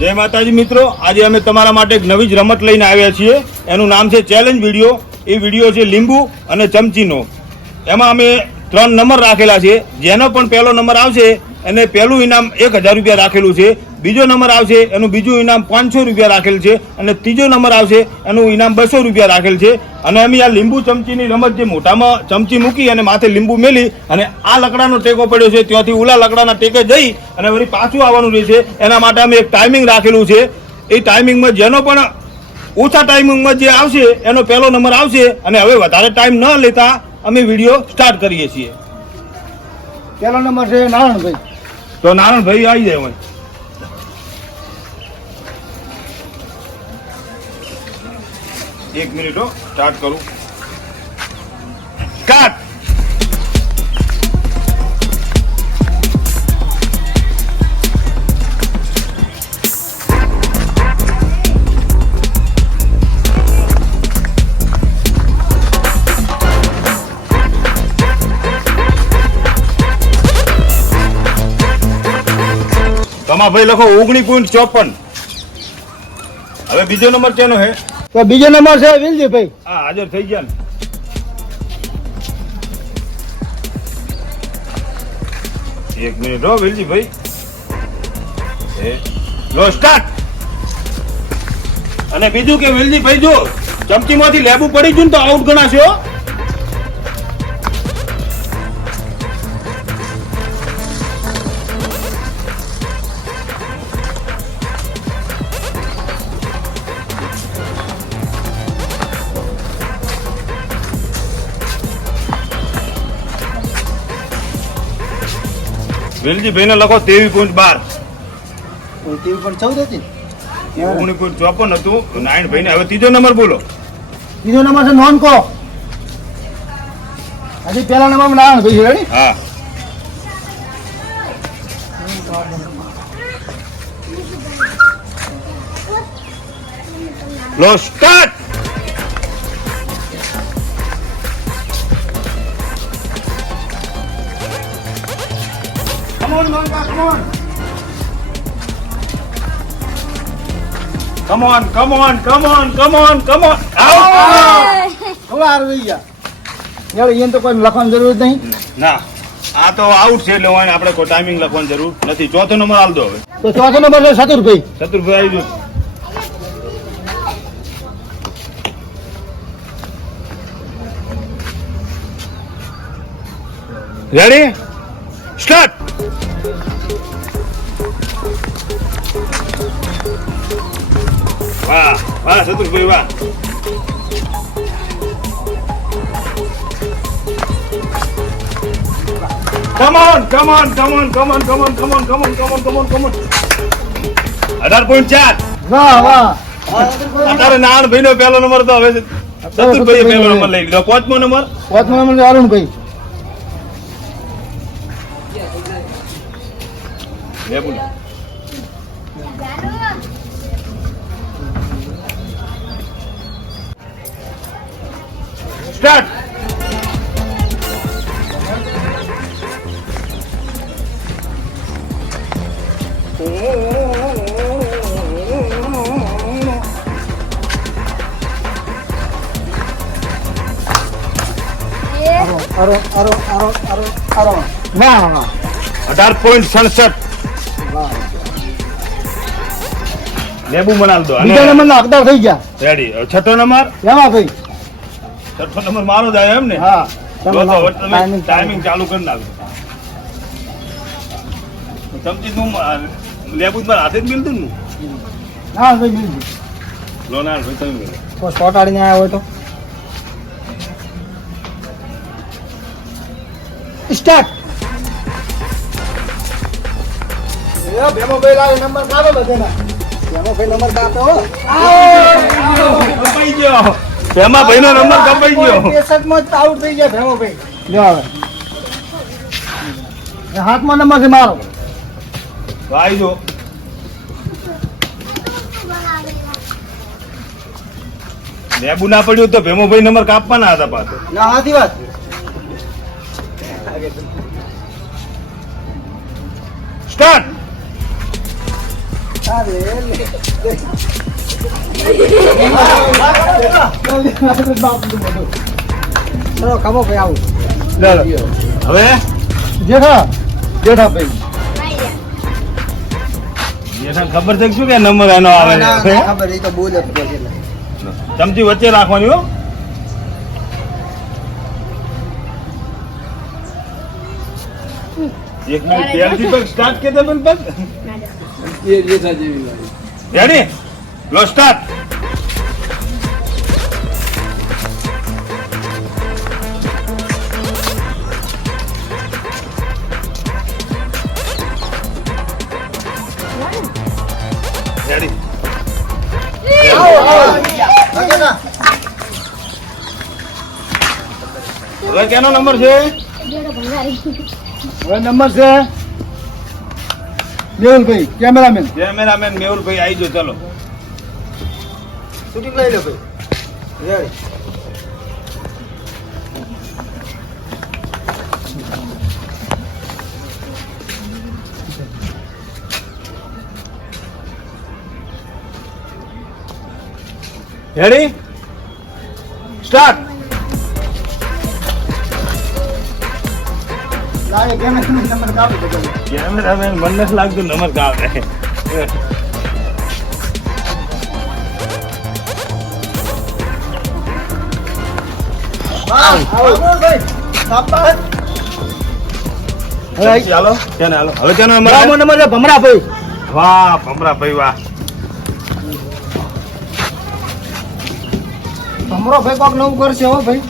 જય માતાજી મિત્રો, આજે અમે તમારા માટે એક નવી જ રમત લઈને આવ્યા છીએ. એનું નામ છે ચેલેન્જ વિડીયો. એ વિડીયો છે લીંબુ અને ચમચીનો. એમાં અમે 3 નંબર રાખેલા છે. જેનો પણ પહેલો નંબર આવશે એને પહેલું ઇનામ 1000 રૂપિયા રાખેલું છે. બીજો નંબર આવશે એનું બીજું ઇનામ 500 રૂપિયા રાખેલ છે. અને ત્રીજો નંબર આવશે એનું ઇનામ 200 રૂપિયા રાખેલ છે. અને અમે આ લીંબુ ચમચીની રમત જે મોઢામાં ચમચી મૂકી અને માથે લીંબુ મેલી અને આ લકડાનો ટેકો પડ્યો છે ત્યાંથી ઓલા લકડાના ટેકે જઈ અને વળી પાછું આવવાનું રહેશે. એના માટે અમે એક ટાઈમિંગ રાખેલું છે. એ ટાઈમિંગમાં જેનો પણ ઓછા ટાઈમિંગમાં જે આવશે એનો પહેલો નંબર આવશે. અને હવે વધારે ટાઈમ ન લેતા અમે વિડીયો સ્ટાર્ટ કરીએ છીએ. પહેલો નંબર છે નારાયણભાઈ. તો નારાયણભાઈ આવી જાય. એક મિનિટ સ્ટાર્ટ કરું. સ્ટાર્ટ. ભાઈ લખો 19.54. હવે બીજો નંબર કેનો હે? તો બીજો નંબર છે વિલજીભાઈ. હા, હાજર થઈ ગયા ને. એક મિનિટ વિલજીભાઈ. લો સ્ટાર્ટ. અને બીજું કે વિલજીભાઈ જો ચમચીમાંથી લેબુ પડી ગયું તો આઉટ ગણાશે. વેલજીભાઈ ને લખો 23.12. 23.14 હતી. 19.54 હતું. નારાયણભાઈ ને હવે ત્રીજો નંબર બોલો. ત્રીજો નંબર છે નોનકો. હજી પહેલા નંબર નારાયણભાઈ છે. રેડી? હા. લો start. Come on, Nonka, come on. Come on, come on, come on, come on, come on. હવે હાર રહી ગયા. યાર એને તો કોઈ લખવાની જરૂર જ નહીં. ના, આ તો આઉટ છે એટલે હોય આપણે કોઈ ટાઈમિંગ લખવાની જરૂર નથી. ચોથો નંબર આલ દો હવે. તો ચોથો નંબર છે ચતુરભાઈ. ચતુરભાઈ આવી જાઓ. રેડી? સ્ટાર્ટ. વાહ વાહ ચતુરભાઈ વાહ. Come on, come on, come on, come on, come on, come on, come on, come on, come on, come on. 18.4. વાહ વાહ. અત્યારે નારાયણભાઈ નો પહેલો નંબર તો હવે ચતુરભાઈ પહેલો નંબર લઈ લીધો. પાંચમો નંબર છે અરુણભાઈ. સ્ટાર્ટ. વાહ વાહ. 18.67. લેબુ બનાલ દો. બીજા નંબર ના હકદાર થઈ ગયા. રેડી. હવે છઠ્ઠો નંબર. એમાં ભાઈ. છઠ્ઠો નંબર મારો જ આવ્યો એમ ને? હા. તમે ટાઈમિંગ ચાલુ કરી નાખો. ચમચી નું લેબુ જ હાથે જ મિલતું ને. હા ભાઈ બીજું. લો ના ભાઈ તમે મિલો. કોઈ સોટાડીને આવ્યા હોય તો સ્ટાર્ટ. ભેમોભાઈ લાવે નંબર કાઢો બધાના. ભેમોભાઈ નંબર કાઢો. કપાઈ ગયો. ભેમા ભાઈ નો નંબર કપાઈ ગયો. 63 માં આઉટ થઈ ગયા ભેમોભાઈ. લ્યો હવે હાથમાં નંબર છે મારો. ભાઈ જો લેબુ ના પડ્યું તો ભેમોભાઈ નંબર કાપવાના હતા પાછો. ના હાથી વાત. સ્ટાર્ટ. ચલો ખમો ભાઈ આવું હવે જેઠા જેઠા ભાઈ જેઠા ખબર છે કે શું કે નંબર એનો આવે છે ખબર એ તો બોલ જ બોલે ચમચી વચ્ચે રાખવાની હો એક મિનિટ ત્યારથી પગ સ્ટાર્ટ કે દે પગ રેડી લો સ્ટાર્ટ રેડી હવે કેનો નંબર છે હવે નંબર છે મેહુલભાઈ કેમેરામેન કેમેરામેન મેહુલભાઈ આવી જો ચલો શૂટિંગ લઈ લો ભાઈ રેડી સ્ટાર્ટ લાગે કેમેરામેન નંબર કાપી દો કેમેરામેન મને નથી લાગતું નંબર કાવે ભાઈ સાબાસ હવે ચાલો કેને હાલો હવે કેનો નંબર નંબર છે ભમરાભાઈ વાહ ભમરાભાઈ વાહ ભમરાભાઈ કોક નવું કરશે હો ભાઈ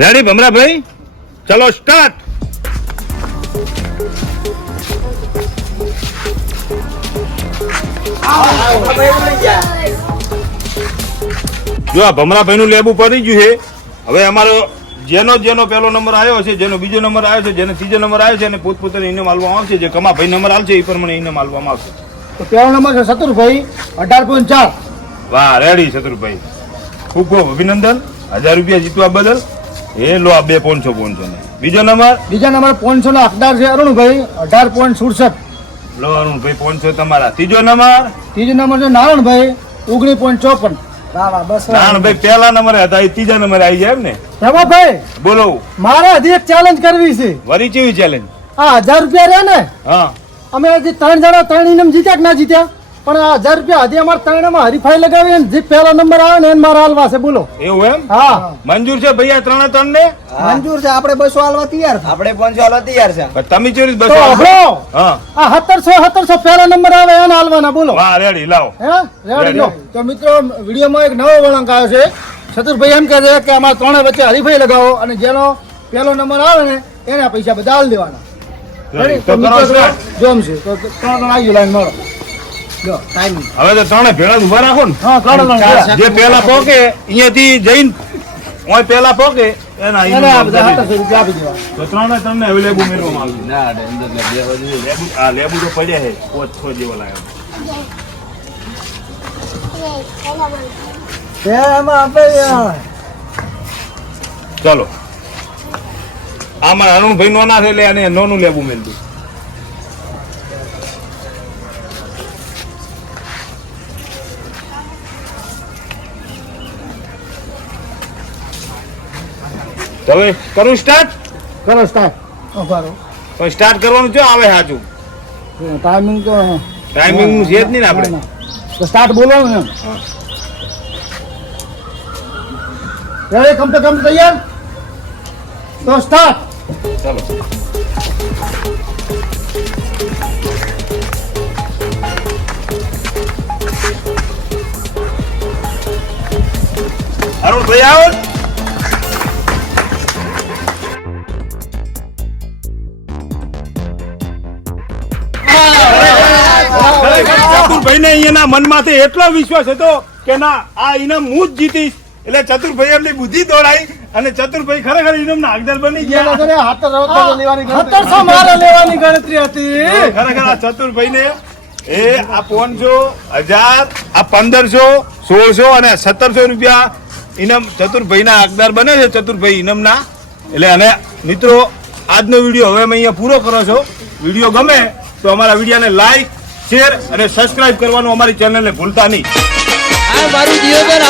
રેડી ભમરાભાઈ ચલો સ્ટાર્ટ જો આ ભમરાભાઈ નું લેબુ પડી ગયું છે હવે અમારો જેનો જેનો પહેલો નંબર આવ્યો છે જેનો બીજો નંબર આવ્યો છે જેનો ત્રીજો નંબર આવ્યો છે અને પોતપોતાને ઇનામ આલવામાં આવશે જે કમાભાઈ નંબર આવશે એ પ્રમાણે ઇનામ આલવામાં આવશે તો પહેલો નંબર છે સતુરભાઈ 18.4 વાહ રેડી શત્રુભાઈ ખૂબ ખૂબ અભિનંદન 1000 રૂપિયા જીતવા બદલ એ લો આ 2 500 ને બીજો નંબર બીજા નંબર 500 નો હકદાર છે અરુણભાઈ 18.67 લો અરુણભાઈ 500 તમારા ત્રીજો નંબર ત્રીજો નંબર છે નારાયણભાઈ 19.54 વાહ વાહ બસ નારાયણભાઈ પહેલા નંબરે હતા એ ત્રીજા નંબરે આવી જાય એમ ને ભાઈ બોલો મારે હજી એક ચેલેન્જ કરવી છે વરી કેવી ચેલેન્જ આ 1000 રૂપિયા રહ્યા ને હા અમે હજી 3 જણા 3 ઇનામ જીત્યા કે ના જીત્યા પણ આ 1000 રૂપિયા હજી અમારે 3 માં હરીફાઈ લગાવી અને જે પહેલો નંબર આવે ને એને મારા હાલવા છે બોલો એવું એમ હા મંજૂર છે ભૈયા 3 ને મંજૂર છે આપણે 200 હાલવા તૈયાર આપણે 500 હાલવા તૈયાર છે પણ તમે ચોરી તો બસો આપણો હા આ 1700 પહેલો નંબર આવે એને હાલવાના બોલો વાહ રેડી લાવો હે રેડી લો તો મિત્રો વિડીયોમાં એક નવો વળાંક આવ્યો છે સતુરભાઈ એમ કહે છે કે અમારે ત્રણે વચ્ચે હરીફાઈ લગાવો અને જેનો પહેલો નંબર આવે ને એના પૈસા બધા હાલ દેવાના રેડી. તો તો કરો start. જોમશે તો 3 જણ આવી લાઈન મારો જો ટાઈમિંગ હવે તો 3 ભેળા જ ઉભા રાખો ને હા 3 જણ જે પહેલા પોકે અહીંયાથી જઈને ઓય પહેલા પોકે એના એને આ બધા 700 રૂપિયા આપી દેવા તો 3 તમને હવે લેબુ મેળવવામાં આવ્યું લેબુ આ લેબુ તો પડ્યા છે 500 જેવો લાગ્યો એમાં આપણે ચલો આમાં અરુણભાઈ નો ના એટલે અને નોનું લેબુ મેળવ્યું તો હવે કરું સ્ટાર્ટ કરો સ્ટાર્ટ ઉભારો તો સ્ટાર્ટ કરવાનું જો આવે સાચું ટાઈમિંગ તો ટાઈમિંગ નું છે જ નહીં ને આપણે તો સ્ટાર્ટ બોલવાનું એમ રેડી કમ તૈયાર તો સ્ટાર્ટ ચલો અરુણભાઈ આવો ચતુરભાઈ ને અહીંયાના મનમાંથી એટલો વિશ્વાસ હતો કે ના આ ઇનામ હું જ જીતીશ એટલે ચતુરભાઈ એમની બુદ્ધિ દોડાઈ અને ચતુરભાઈ ખરેખર ઇનામના હકદાર બની ગયા 1700 મારે લેવાની ગણતરી હતી ખરેખર આ ચતુરભાઈ ને એ આ 500 1000 આ 1500 1600 અને 1700 રૂપિયા ઇનામ ચતુરભાઈ ના હકદાર બને છે ચતુરભાઈ ઇનામના એટલે અને મિત્રો આજનો વિડીયો હવે અમે અહીંયા પૂરો કરો છો. વિડીયો ગમે તો અમારા વિડીયોને લાઈક, શેર અને સબસ્ક્રાઇબ કરવાનું અમારી ચેનલને ભૂલતા નહીં. આ મારું જીવન